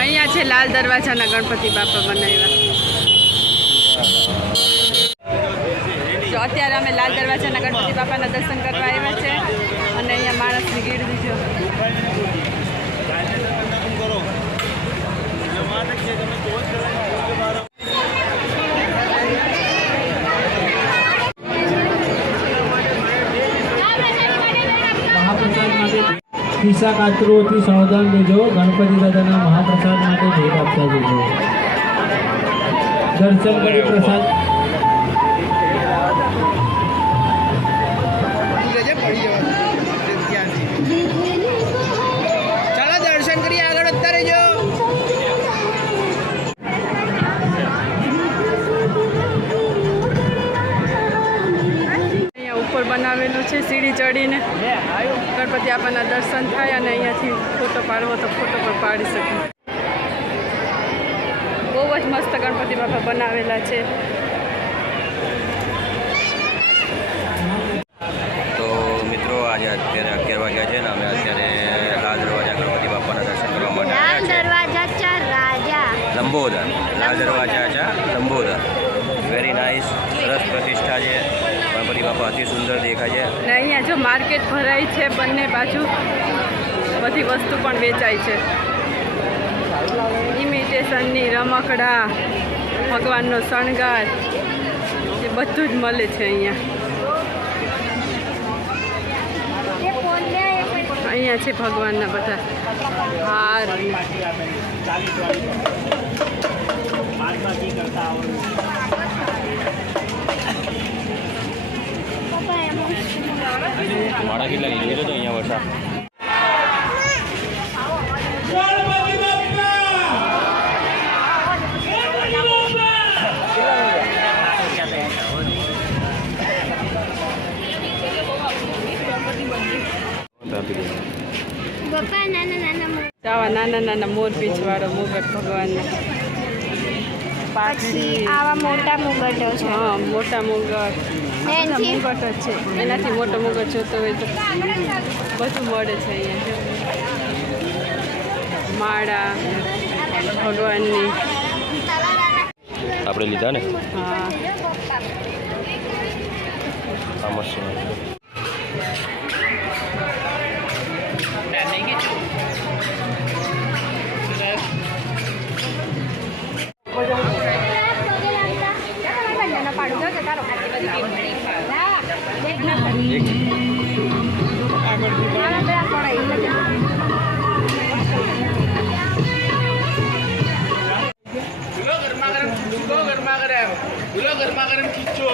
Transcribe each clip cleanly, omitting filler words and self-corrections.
અહીંયા છે લાલ દરવાજાના ગણપતિ બાપા બનાવ્યા. જો અત્યારે અમે લાલ દરવાજાના ગણપતિ બાપાના દર્શન કરવા આવ્યા છે અને અહીંયા માણસની ગીડ દીધો. ખિસ્સા કાતરુઓથી સાવધાન રહેજો. ગણપતિ દાદાના મહાપ્રસાદ માટે ભેટ આપતા જજો. દર્શન કરી પ્રસાદ ચાલો દર્શન કરી આગળ વધતા રહેજો. અહીંયા ઉપર બનાવેલું છે સીડી ચડીને ગણપતિ બાપાના દર્શન થાય અને અહીંયાથી ફોટો પાડવો તો ફોટો પણ પાડી શકે. બહુ જ મસ્ત ગણપતિ બાપા બનાવેલા છે. તો મિત્રો આજે અત્યારે 11 વાગ્યા છે ને અમે અત્યારે લાલ દરવાજા ગણપતિ બાપાના દર્શન કરવા માટે લંબોદર. લાલ દરવાજા છે લંબોદર. Very nice. સરસ પ્રતિષ્ઠા છે. ગણપતિ બાપા અતિ સુંદર દેખાય છે. ને અહીંયા જો માર્કેટ ભરાય છે, બંને બાજુ બધી વસ્તુ પણ વેચાય છે. ઇમિટેશનની રમકડા, ભગવાનનો શણગાર એ બધું જ મળે છે અહીંયા. અહીંયા છે ભગવાનના બધા હાર. માળા કેટલા લીધી તો અહીંયા વરસાદ નાના નાના મોરપીંછ વાળો મુગટ ભગવાનના. પછી આવા મોટા મુગટો છે. હા, મોટા મુગટ મુગટ જ છે. એનાથી મોટો મુગટ જોતો હોય તો બધું મળે છે અહીંયા. માળા ભગવાનની આપણે લીધા ને. હા, આ મસ્ત ગરમા ગરમ ખીચો.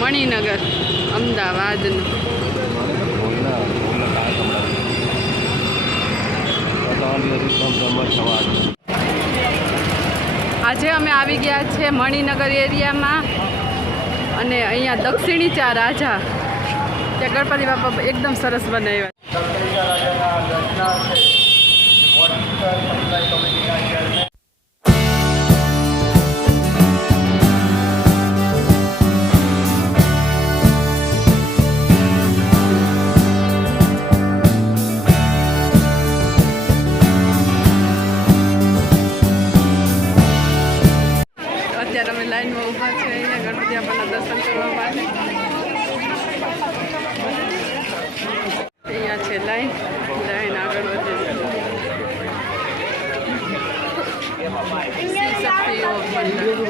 મણિનગર અમદાવાદનું. આજે અમે આવી ગયા છે મણિનગર એરિયામાં અને અહીંયા દક્ષિણી ચા રાજા ત્યાં ગણપતિ બાપા એકદમ સરસ બનાવ્યા. અત્યારે અમે લાઈનમાં ઊભા છે અહીંયા ગણપતિ બાપાના દર્શન કરવા માટે. અહીંયા છે લાઈન આગળ વધે. શિવ શક્તિ યોગ મંડળ.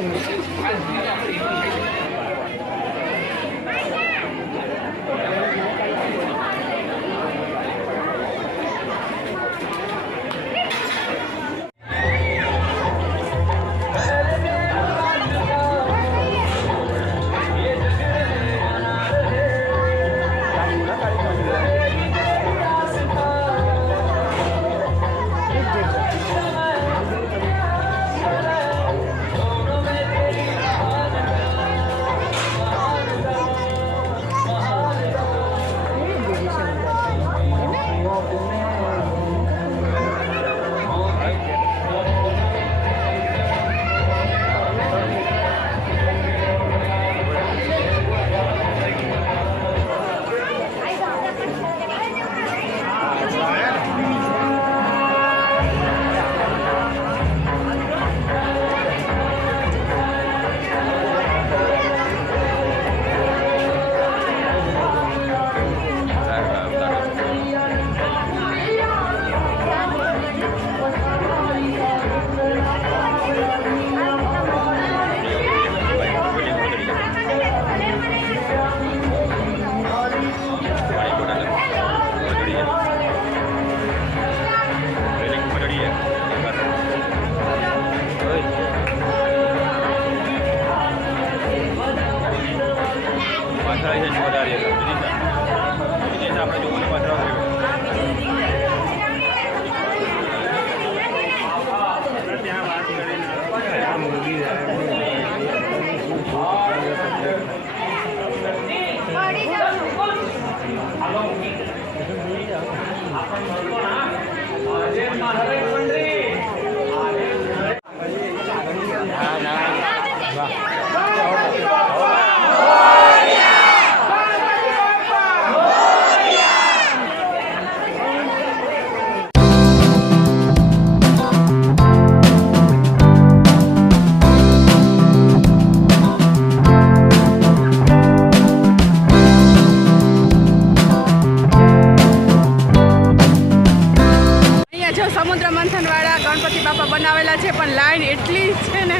સમુદ્ર મંથનવાળા ગણપતિ બાપા બનાવેલા છે, પણ લાઈન એટલી છે ને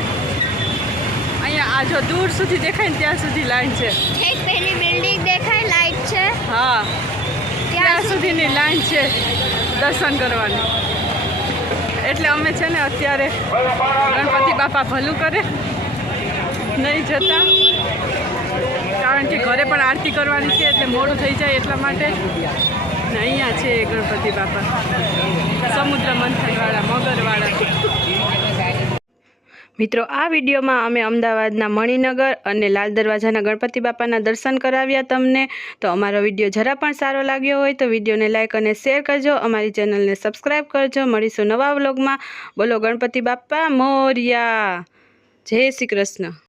અહીંયા આ જો દૂર સુધી દેખાય ને ત્યાં સુધી લાઈન છે. એક પેલી બિલ્ડિંગ દેખાય લાઈટ છે હા, ત્યાં સુધીની લાઈન છે દર્શન કરવાની. એટલે અમે છે ને અત્યારે ગણપતિ બાપા ભલું કરે નહીં જતા, કારણ કે ઘરે પણ આરતી કરવાની છે એટલે મોડું થઈ જાય એટલા માટે. ને અહીંયા છે ગણપતિ બાપા સમુદ્ર મંથનવાળા મગરવાળા. મિત્રો, આ વિડીયોમાં અમે અમદાવાદના મણિનગર અને લાલ દરવાજાના ગણપતિ બાપાના દર્શન કરાવ્યા તમને. તો અમારો વિડીયો જરા પણ સારો લાગ્યો હોય તો વિડીયોને લાઇક અને શેર કરજો, અમારી ચેનલને સબસ્ક્રાઈબ કરજો. મળીશું નવા વ્લોગમાં. બોલો ગણપતિ બાપા મોર્યા. જય શ્રી કૃષ્ણ.